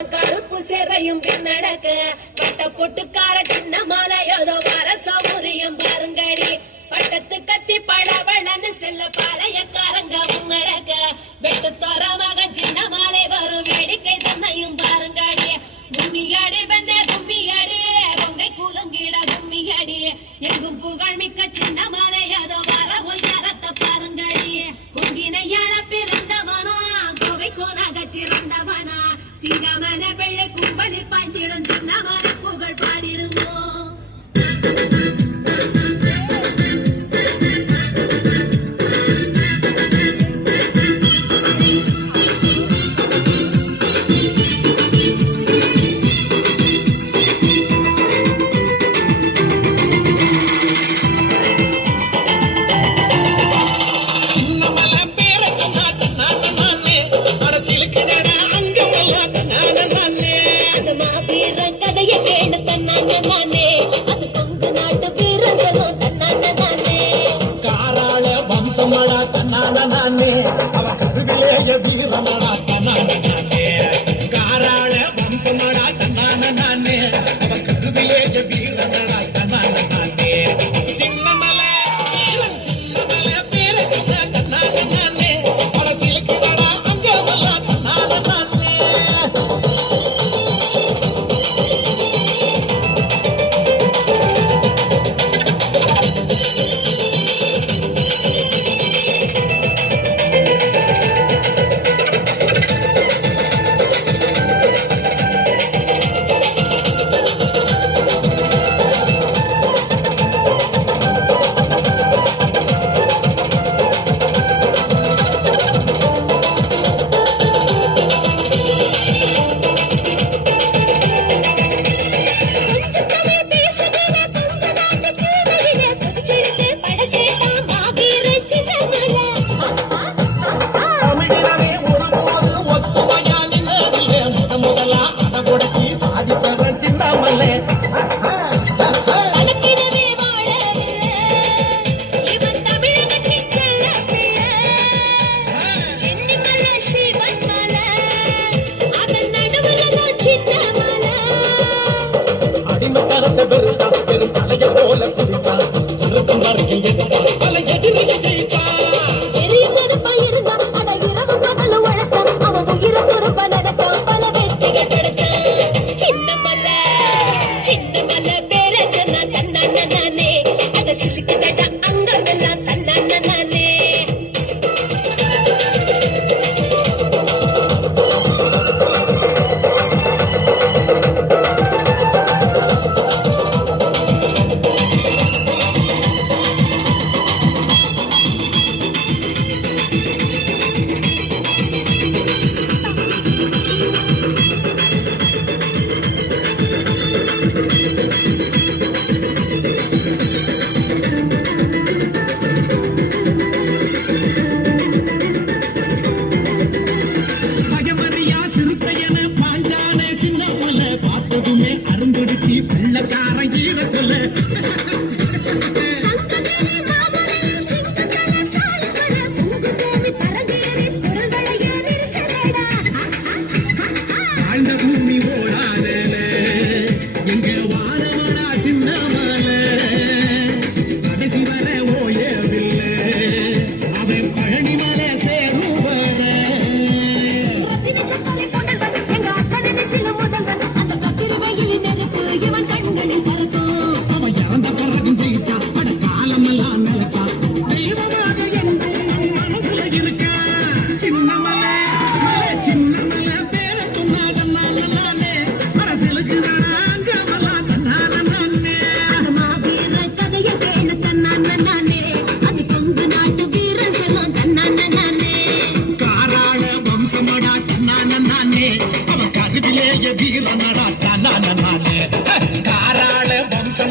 கருப்பு சேர்வையும் நடக்க. பட்ட பொட்டுக்கார சின்ன மாலை ஏதோ வர சௌரியம் பாருங்கடி. பட்டத்து கத்தி பழவழன்னு செல்ல பாளையக்காரங்க உங்களக்க வெட்டு தோரமாக சின்ன மாலை வரும் வேடிக்கை தன்னையும் பாருங்கடி. கும்மியாடி பெண்ண கும்மியாடி. பொங்கை கூதங்கிட கும்மியாடி. எங்கும் புகழ் மிக்க சின்ன மாலை ஏதோ வர உயரத்தை பாருங்கடி. குங்கினையாள பிறந்தவனும் கோவை கோனாக சிறந்தவனும் சீதாமன வெள்ளக்கூவல் பாய்ந்திடும் I'm let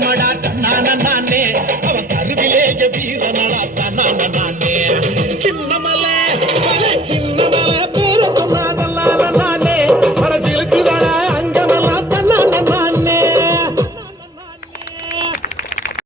மடா நானே அவன்